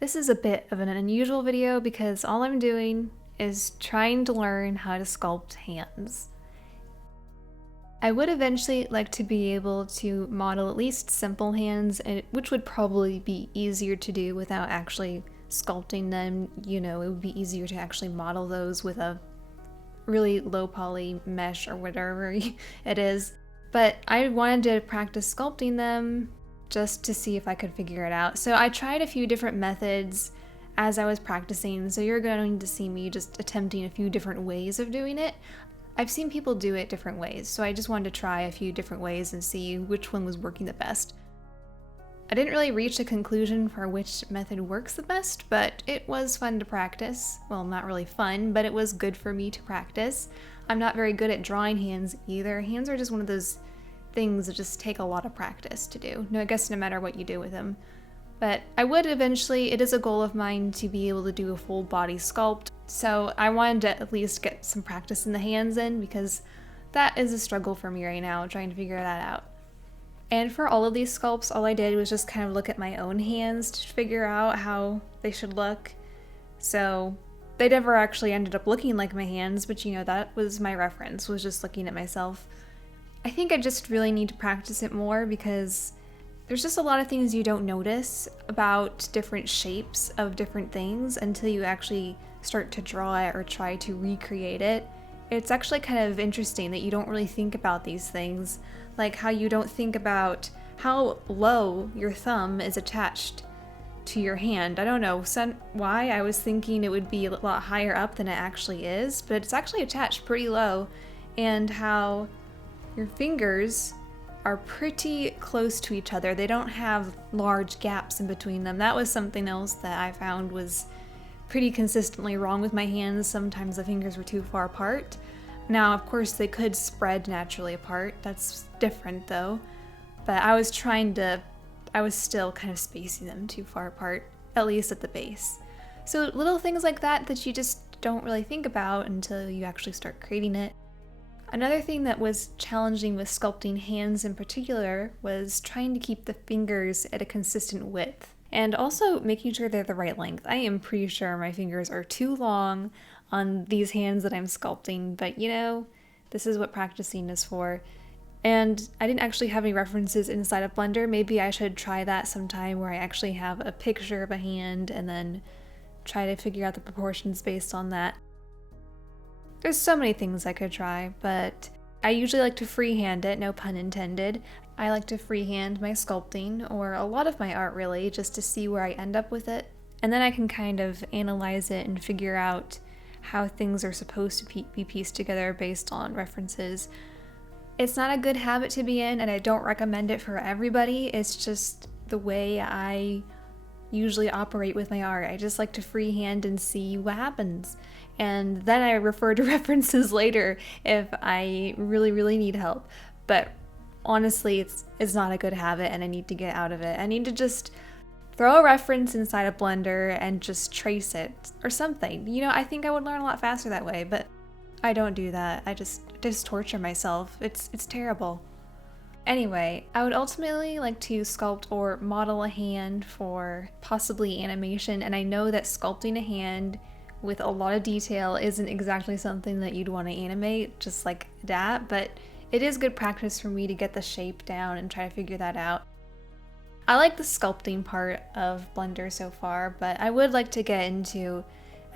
This is a bit of an unusual video because all I'm doing is trying to learn how to sculpt hands. I would eventually like to be able to model at least simple hands, which would probably be easier to do without actually sculpting them. You know, it would be easier to actually model those with a really low poly mesh or whatever it is. But I wanted to practice sculpting them just to see if I could figure it out. So I tried a few different methods as I was practicing, so you're going to see me just attempting a few different ways of doing it. I've seen people do it different ways, so I just wanted to try a few different ways and see which one was working the best. I didn't really reach a conclusion for which method works the best, but it was fun to practice. Well, not really fun, but it was good for me to practice. I'm not very good at drawing hands either. Hands are just one of those things that just take a lot of practice to do. No, I guess no matter what you do with them. But I would eventually, it is a goal of mine to be able to do a full body sculpt. So I wanted to at least get some practice in the hands in, because that is a struggle for me right now, trying to figure that out. And for all of these sculpts, all I did was just kind of look at my own hands to figure out how they should look. So they never actually ended up looking like my hands, but you know, that was my reference, was just looking at myself. I think I just really need to practice it more, because there's just a lot of things you don't notice about different shapes of different things until you actually start to draw it or try to recreate it. It's actually kind of interesting that you don't really think about these things, like how you don't think about how low your thumb is attached to your hand. I don't know why I was thinking it would be a lot higher up than it actually is, but it's actually attached pretty low, and how your fingers are pretty close to each other. They don't have large gaps in between them. That was something else that I found was pretty consistently wrong with my hands. Sometimes the fingers were too far apart. Now, of course, they could spread naturally apart. That's different though. But I was still kind of spacing them too far apart, at least at the base. So little things like that you just don't really think about until you actually start creating it. Another thing that was challenging with sculpting hands in particular was trying to keep the fingers at a consistent width, and also making sure they're the right length. I am pretty sure my fingers are too long on these hands that I'm sculpting, but you know, this is what practicing is for. And I didn't actually have any references inside of Blender. Maybe I should try that sometime, where I actually have a picture of a hand and then try to figure out the proportions based on that. There's so many things I could try, but I usually like to freehand it, no pun intended. I like to freehand my sculpting, or a lot of my art really, just to see where I end up with it. And then I can kind of analyze it and figure out how things are supposed to be pieced together based on references. It's not a good habit to be in, and I don't recommend it for everybody. It's just the way I usually operate with my art. I just like to freehand and see what happens. And then I refer to references later if I really need help. But honestly, it's not a good habit, and I need to get out of it. I need to just throw a reference inside of Blender and just trace it or something. You know, I think I would learn a lot faster that way, but I don't do that. I just torture myself. It's terrible. Anyway, I would ultimately like to sculpt or model a hand for possibly animation, and I know that sculpting a hand with a lot of detail isn't exactly something that you'd want to animate just like that, but it is good practice for me to get the shape down and try to figure that out. I like the sculpting part of Blender so far, but I would like to get into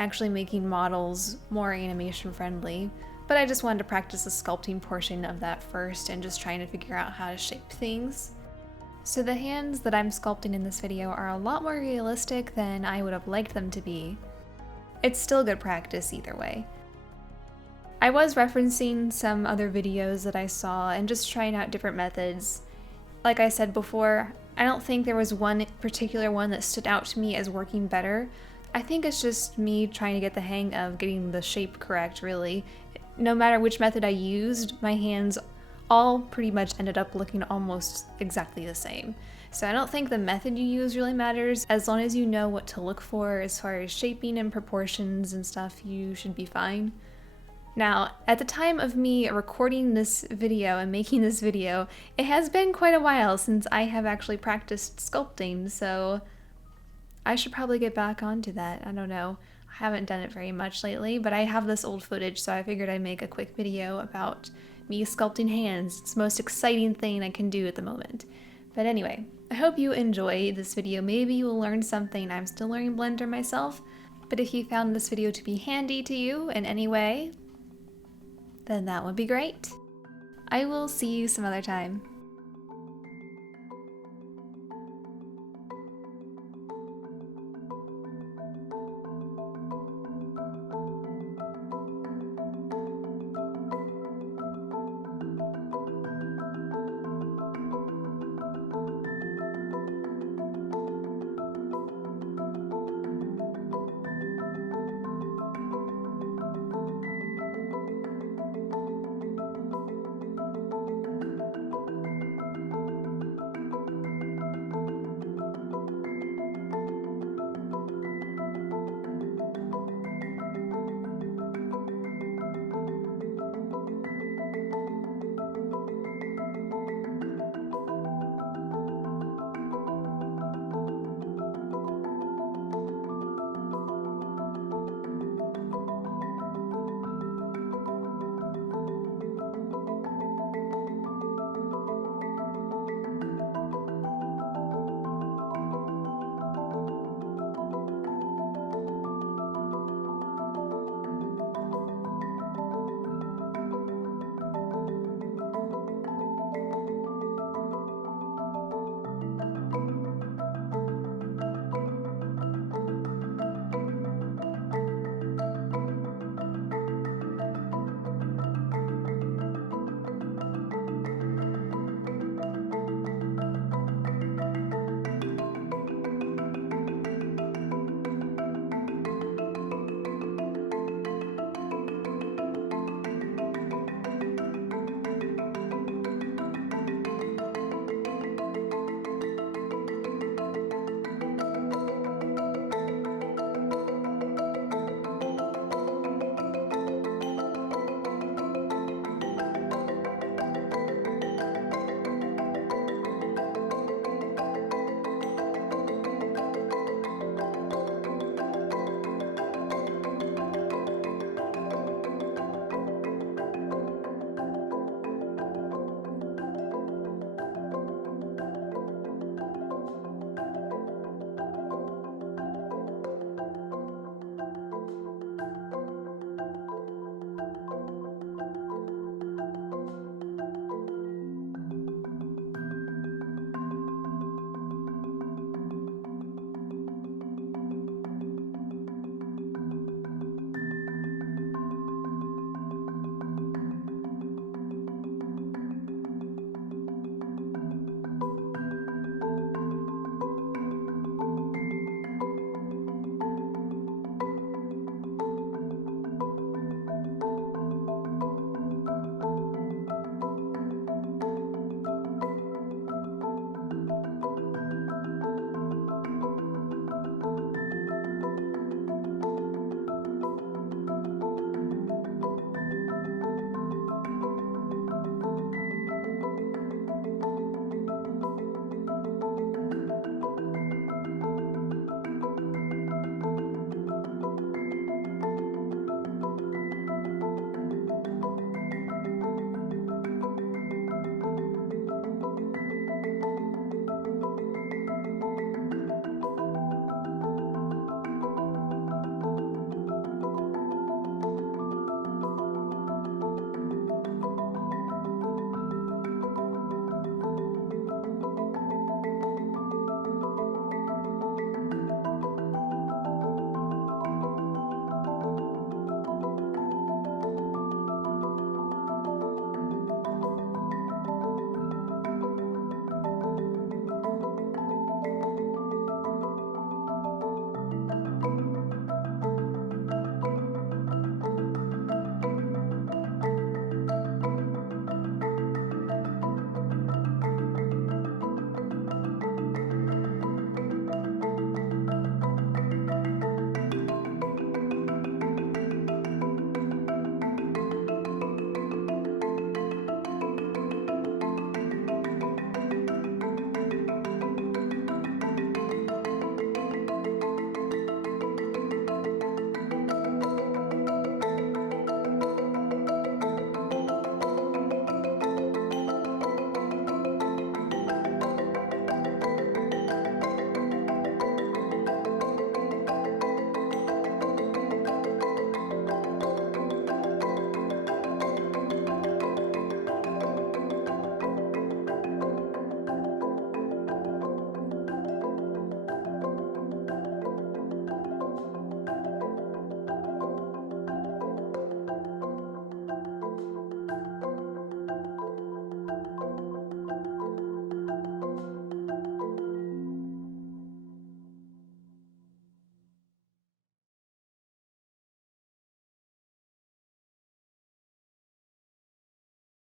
actually making models more animation friendly. But I just wanted to practice the sculpting portion of that first and just trying to figure out how to shape things. So the hands that I'm sculpting in this video are a lot more realistic than I would have liked them to be. It's still good practice either way. I was referencing some other videos that I saw and just trying out different methods. Like I said before, I don't think there was one particular one that stood out to me as working better. I think it's just me trying to get the hang of getting the shape correct, really. No matter which method I used, my hands all pretty much ended up looking almost exactly the same. So I don't think the method you use really matters. As long as you know what to look for as far as shaping and proportions and stuff, you should be fine. Now, at the time of me recording this video and making this video, it has been quite a while since I have actually practiced sculpting, so I should probably get back onto that. I don't know. I haven't done it very much lately, but I have this old footage, so I figured I'd make a quick video about me sculpting hands. It's the most exciting thing I can do at the moment. But anyway, I hope you enjoy this video. Maybe you will learn something. I'm still learning Blender myself, but if you found this video to be handy to you in any way, then that would be great. I will see you some other time.